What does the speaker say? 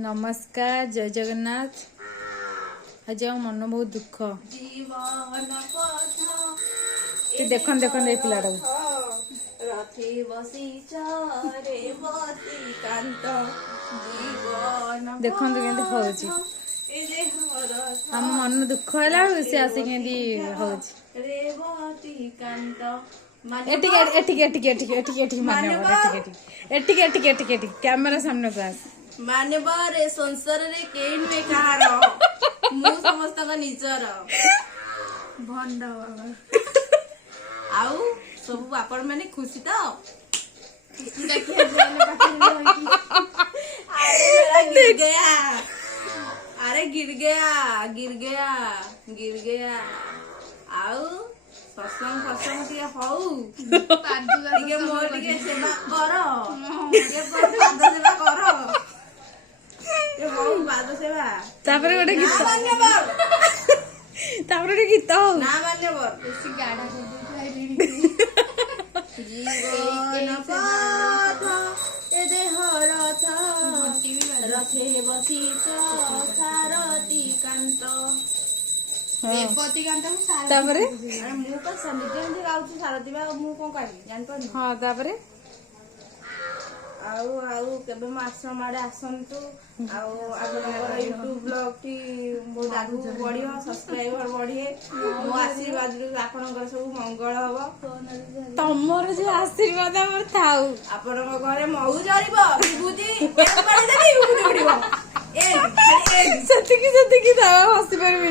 नमस्कार जय जगन्नाथ। आज मन बहुत दुख देखन देखन पिलाटा देखन के आम मन दुख है सी आसिक कैमरा सामने को आस मानवर संसार रे केन में कहार मु समस्त का निजर भंड आउ सब आपण माने खुशी तो अरे गिर गया आउ ससंग फसंग टिके हऊ टिके मोर टिके सेवा कर टिके पाद सेवा कर पाद सेवा तापर गोटे गीत हो ना मान्यवर गाढ़ा जीवन पथ ए देह रथ रथे बसिच सारथी कांत तापरे मु तो समिति गाउछु सारथी बा मु कोन कहबी जान पनी हां तापरे आउ आउ केबे म आश्रम आडे आसंतु आउ आपनकर YouTube ब्लॉग टी बहुत आगु बढ़ियो सब्सक्राइबर बढ़िए मो आशीर्वाद रु आपनकर सब मंगल हबो तमर जे आशीर्वाद हमर थाउ आपनकर घरे महु जरिबो विभूति एक पाड़ी देबी विभूति उड़िबो ए सती की हसी परबी।